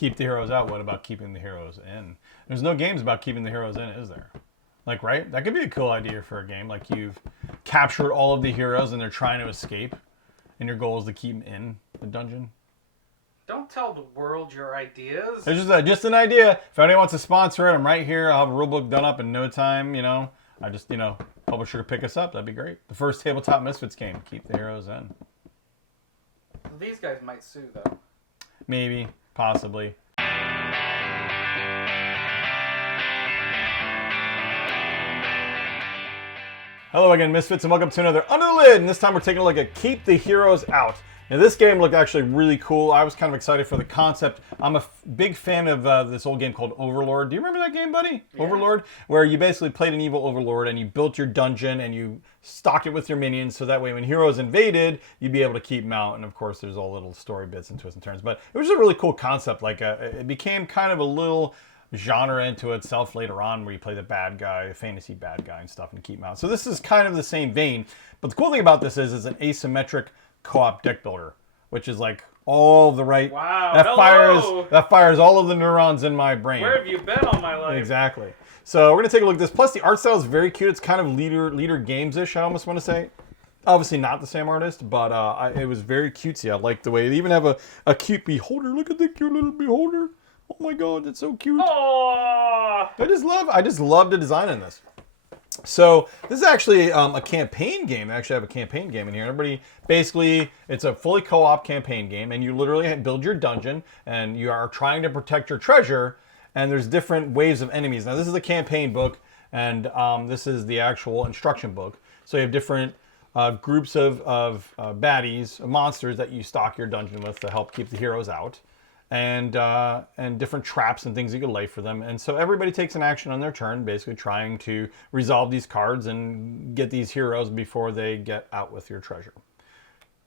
keep the heroes out. What about keeping the heroes in? There's no games about keeping the heroes in, is there? Like, right? That could be a cool idea for a game. Like, you've captured all of the heroes and they're trying to escape, and your goal is to keep them in the dungeon. Don't tell the world your ideas. It's just an idea. If anyone wants to sponsor it, I'm right here. I'll have a rulebook done up in no time, you know. I just, you know, publisher could pick us up. That'd be great. The first Tabletop Misfits game. Keep the heroes in. These guys might sue, though. Maybe. Possibly. Hello again, Misfits, and welcome to another Under the Lid. And this time we're taking a look at Keep the Heroes Out. Now, this game looked actually really cool. I was kind of excited for the concept. I'm a big fan of this old game called Overlord. Do you remember that game, buddy? Yeah. Overlord? Where you basically played an evil overlord and you built your dungeon and you stocked it with your minions so that way when heroes invaded, you'd be able to keep them out. And of course, there's all little story bits and twists and turns. But it was a really cool concept. Like, it became kind of a little genre into itself later on where you play the bad guy, a fantasy bad guy and stuff and keep them out. So this is kind of the same vein. But the cool thing about this is it's an asymmetric co-op deck builder, which is like all the right. Wow. That fires all of the neurons in my brain. Where have you been all my life? Exactly. So we're gonna take a look at this. Plus the art style is very cute. It's kind of leader games-ish, I almost want to say. Obviously not the same artist, but it was very cutesy. I like the way they even have a cute beholder. Look at the cute little beholder. Oh my god, that's so cute. Aww. I just love the design in this. So this is actually a campaign game. I actually have a campaign game in here. Everybody, basically, it's a fully co-op campaign game, and you literally build your dungeon, and you are trying to protect your treasure, and there's different waves of enemies. Now, this is a campaign book, and this is the actual instruction book. So you have different groups of baddies, monsters that you stock your dungeon with to help keep the heroes out. And different traps and things you can lay for them. And so everybody takes an action on their turn, basically trying to resolve these cards and get these heroes before they get out with your treasure.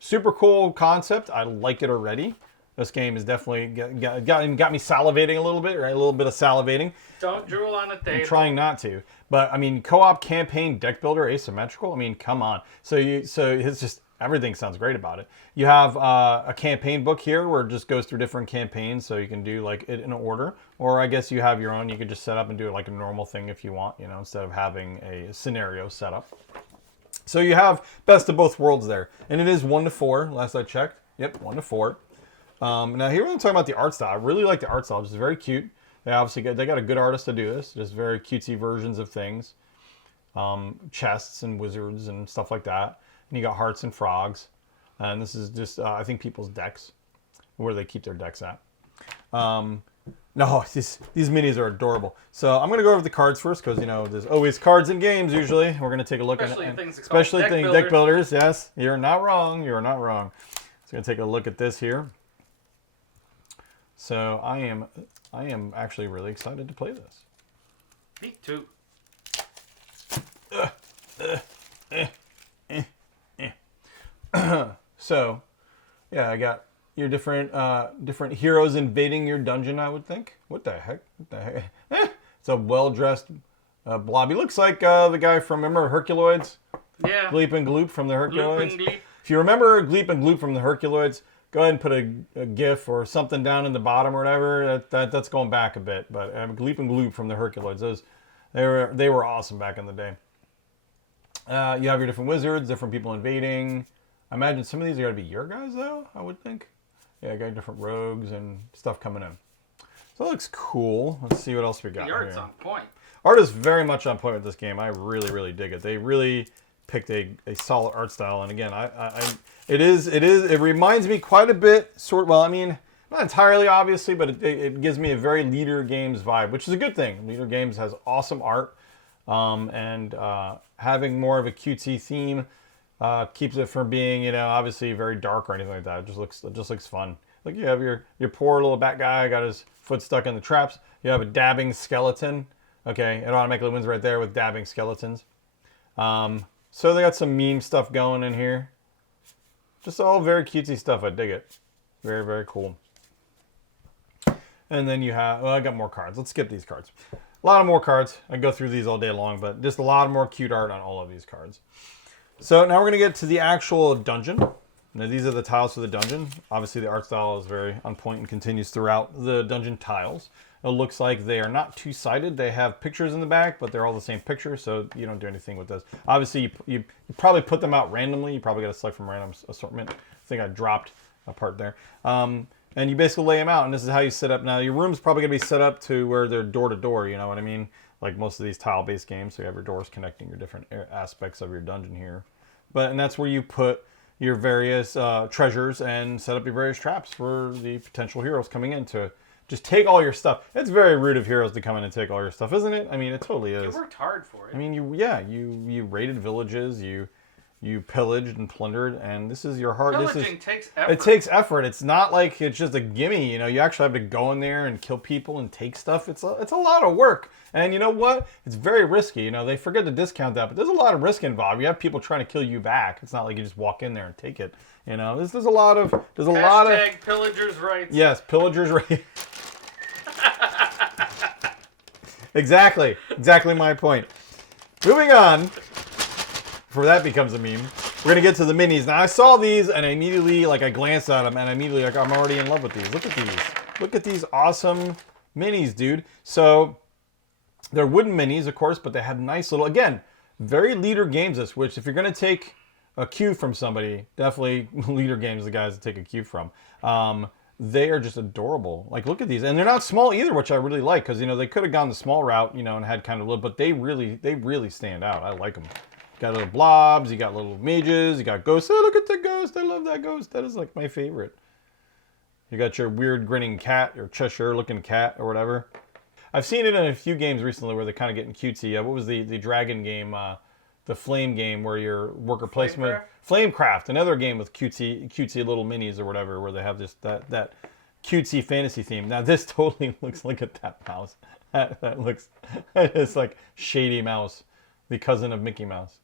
Super cool concept. I like it already. This game is definitely got me salivating a little bit, right? A little bit of salivating. Don't drool on a table. I'm trying not to. But, I mean, co-op campaign deck builder asymmetrical. I mean, come on. So it's just... Everything sounds great about it. You have a campaign book here where it just goes through different campaigns, so you can do like it in order. Or I guess you have your own. You could just set up and do it like a normal thing if you want, you know, instead of having a scenario set up. So you have best of both worlds there, and it is 1 to 4. Last I checked, yep, 1 to 4. Now here we're talking about the art style. I really like the art style. It's just very cute. They got a good artist to do this. Just very cutesy versions of things, chests and wizards and stuff like that. And you got hearts and frogs. And this is just, I think, people's decks, where they keep their decks at. No, these minis are adorable. So I'm going to go over the cards first, because, you know, there's always cards in games, usually. We're going to take a look especially at things deck builders. Yes, you're not wrong. You're not wrong. So I'm going to take a look at this here. So I am actually really excited to play this. Me too. So, yeah, I got your different heroes invading your dungeon, I would think. What the heck? It's a well-dressed blob. He looks like the guy from, remember Herculoids? Yeah. Gleep and Gloop from the Herculoids. Gleep. If you remember Gleep and Gloop from the Herculoids, go ahead and put a GIF or something down in the bottom or whatever. That's going back a bit. But Gleep and Gloop from the Herculoids, they were awesome back in the day. You have your different wizards, different people invading. I imagine some of these are going to be your guys, though, I would think. Yeah, I got different rogues and stuff coming in. So that looks cool. Let's see what else we got here. The art's on point. Art is very much on point with this game. I really, really dig it. They really picked a solid art style. And again, it reminds me quite a bit, well, I mean, not entirely, obviously, but it gives me a very Leader Games vibe, which is a good thing. Leader Games has awesome art. And having more of a cutesy theme keeps it from being, you know, obviously very dark or anything like that. It just looks fun. Like you have your poor little bat guy got his foot stuck in the traps. You have a dabbing skeleton. Okay, it automatically wins right there with dabbing skeletons. So they got some meme stuff going in here. Just all very cutesy stuff. I dig it. Very, very cool. And then you have, well, I got more cards. Let's skip these cards. A lot of more cards. I go through these all day long, but just a lot more cute art on all of these cards. So now we're going to get to the actual dungeon. Now these are the tiles for the dungeon. Obviously the art style is very on point and continues throughout the dungeon tiles. It looks like they are not two-sided. They have pictures in the back, but they're all the same picture, so you don't do anything with those. Obviously, you probably put them out randomly. You probably got to select from random assortment. I think I dropped a part there. And you basically lay them out, and this is how you set up. Now, your room's probably going to be set up to where they're door-to-door, you know what I mean? Like most of these tile-based games, so you have your doors connecting your different aspects of your dungeon here. And that's where you put your various treasures and set up your various traps for the potential heroes coming in to just take all your stuff. It's very rude of heroes to come in and take all your stuff, isn't it? I mean, it totally is. You worked hard for it. I mean, you raided villages, you pillaged and plundered, and this is your heart. Pillaging takes effort. It takes effort. It's not like it's just a gimme. You know, you actually have to go in there and kill people and take stuff. It's a lot of work. And you know what? It's very risky. You know, they forget to discount that, but there's a lot of risk involved. You have people trying to kill you back. It's not like you just walk in there and take it. You know, there's a lot of Hashtag pillagers' rights. Yes, pillagers' rights. Exactly my point. Moving on, before that becomes a meme, we're gonna get to the minis. Now I saw these and I immediately, I glanced at them and I immediately, I'm already in love with these. Look at these. Look at these awesome minis, dude. So they're wooden minis, of course, but they have nice little, again, very Leader Games this, which if you're gonna take a cue from somebody, definitely Leader Games, the guys to take a cue from. They are just adorable. Like, look at these. And they're not small either, which I really like, because, you know, they could have gone the small route, you know, and had kind of little, but they really stand out. I like them. You got little blobs, you got little mages, you got ghosts. Oh, look at the ghost. I love that ghost. That is, like, my favorite. You got your weird grinning cat, your Cheshire-looking cat, or whatever. I've seen it in a few games recently where they're kind of getting cutesy. What was the dragon game, the flame game where your worker placement... Flamecraft, another game with cutesy little minis or whatever, where they have just that cutesy fantasy theme. Now this totally looks like that mouse. That looks, it's like Shady Mouse, the cousin of Mickey Mouse.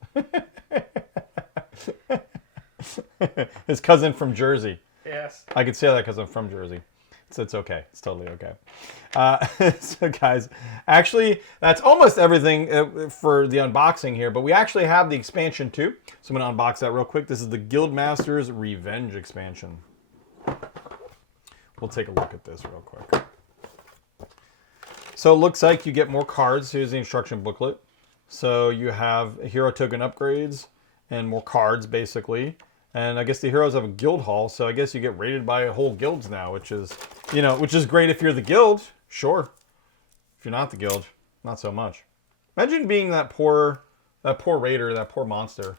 His cousin from Jersey. Yes. I could say that because I'm from Jersey. So it's okay. It's totally okay. So guys, actually, that's almost everything for the unboxing here, but we actually have the expansion too. So I'm going to unbox that real quick. This is the Guildmasters Revenge expansion. We'll take a look at this real quick. So it looks like you get more cards. Here's the instruction booklet. So you have hero token upgrades and more cards, basically. And I guess the heroes have a guild hall, so I guess you get raided by whole guilds now, which is, you know, which is great if you're the guild, sure. If you're not the guild, not so much. Imagine being that poor raider, that poor monster.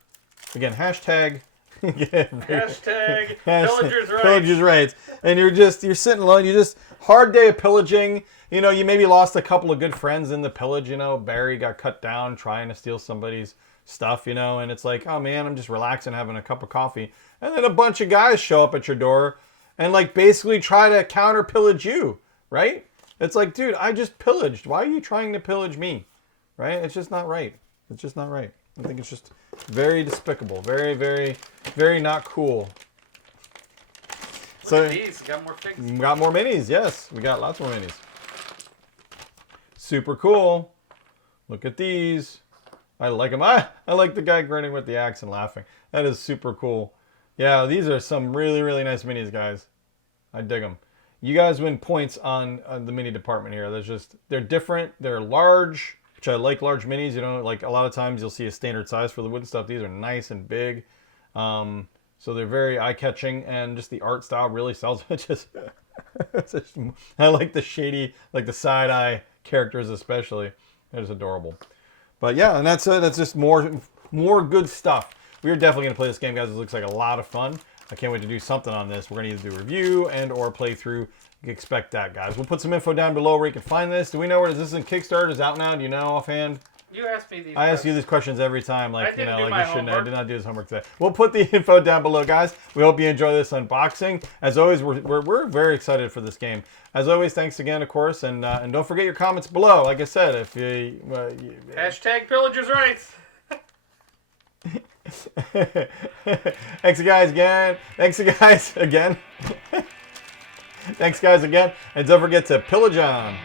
Again, hashtag Hashtag pillagers' rights. Pillagers' rights. And you're sitting alone. You just hard day of pillaging. You know, you maybe lost a couple of good friends in the pillage. You know, Barry got cut down trying to steal somebody's stuff, you know, and it's like, oh man, I'm just relaxing, having a cup of coffee. And then a bunch of guys show up at your door and like basically try to counter pillage you, right? It's like, dude, I just pillaged. Why are you trying to pillage me? Right? It's just not right. It's just not right. I think it's just very despicable. Very, very, very not cool. Look at these. Got more figures. We got more minis. Yes, we got lots more minis. Super cool. Look at these. I like them. I like the guy grinning with the axe and laughing. That is super cool. Yeah, these are some really, really nice minis, guys. I dig them. You guys win points on the mini department here. They're different. They're large, which I like large minis. You know, like a lot of times you'll see a standard size for the wooden stuff. These are nice and big. So they're very eye-catching, and just the art style really sells it. I like the shady, like the side-eye characters especially. They're just adorable. But yeah, and that's just more good stuff. We are definitely going to play this game, guys. It looks like a lot of fun. I can't wait to do something on this. We're going to either do a review and or play through. Expect that, guys. We'll put some info down below where you can find this. Do we know where this is in Kickstarter? Is out now? Do you know offhand? You ask me these I ask you these questions every time, like, you know, like you shouldn't. I did not do this homework today. We'll put the info down below, guys. We hope you enjoy this unboxing. As always, we're very excited for this game. As always, thanks again, of course, and don't forget your comments below. Like I said, if you hashtag pillagers' rights. Thanks, guys, again. Thanks, guys, again. Thanks, guys, again, and don't forget to pillage on.